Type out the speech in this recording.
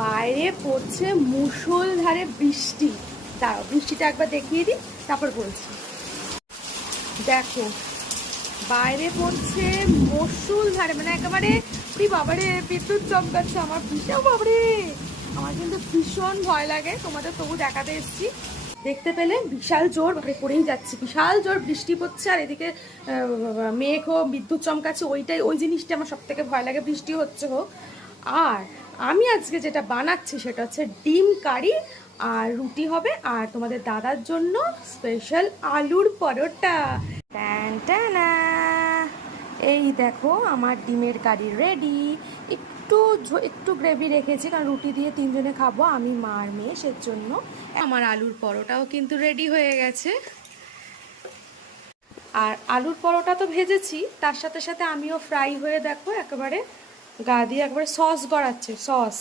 বাইরে পড়ছে মুষলধারে বৃষ্টি। দাঁড়াও বৃষ্টিটা একবার দেখিয়ে দিই, তারপর বলছি। দেখো বাইরে পড়ছে মুষলধারে, মানে একেবারে বাবারে বিদ্যুৎ চমকাচ্ছে। আমার ভীষণ বাবারে, আমার কিন্তু ভীষণ ভয় লাগে, তোমাদের তবু দেখাতে এসেছি। দেখতে পেলে বিশাল জোর করেই যাচ্ছে, বিশাল জোর বৃষ্টি পড়ছে, আর এদিকে মেঘ হোক বিদ্যুৎ চমকাচ্ছে, ওই জিনিসটা আমার সব থেকে ভয় লাগে, বৃষ্টি হচ্ছে হোক। আর আমি আজকে যেটা বানাচ্ছি সেটা হচ্ছে ডিম কারি আর রুটি হবে, আর তোমাদের দাদার জন্য স্পেশাল আলুর পরোটা। ট্যান ট্যানা, এই দেখো আমার ডিমের কারি রেডি। একটু একটু গ্রেভি রেখেছি, কারণ রুটি দিয়ে তিনজনে খাবো, আমি মা আর মেয়ে, সের জন্য। আমার আলুর পরোটাও কিন্তু রেডি হয়ে গেছে। আর আলুর পরোটা তো ভেজেছি, তার সাথে সাথে আমিও ফ্রাই হয়ে দেখো একেবারে গা দিয়ে একবারে সস গড়াচ্ছে, সস।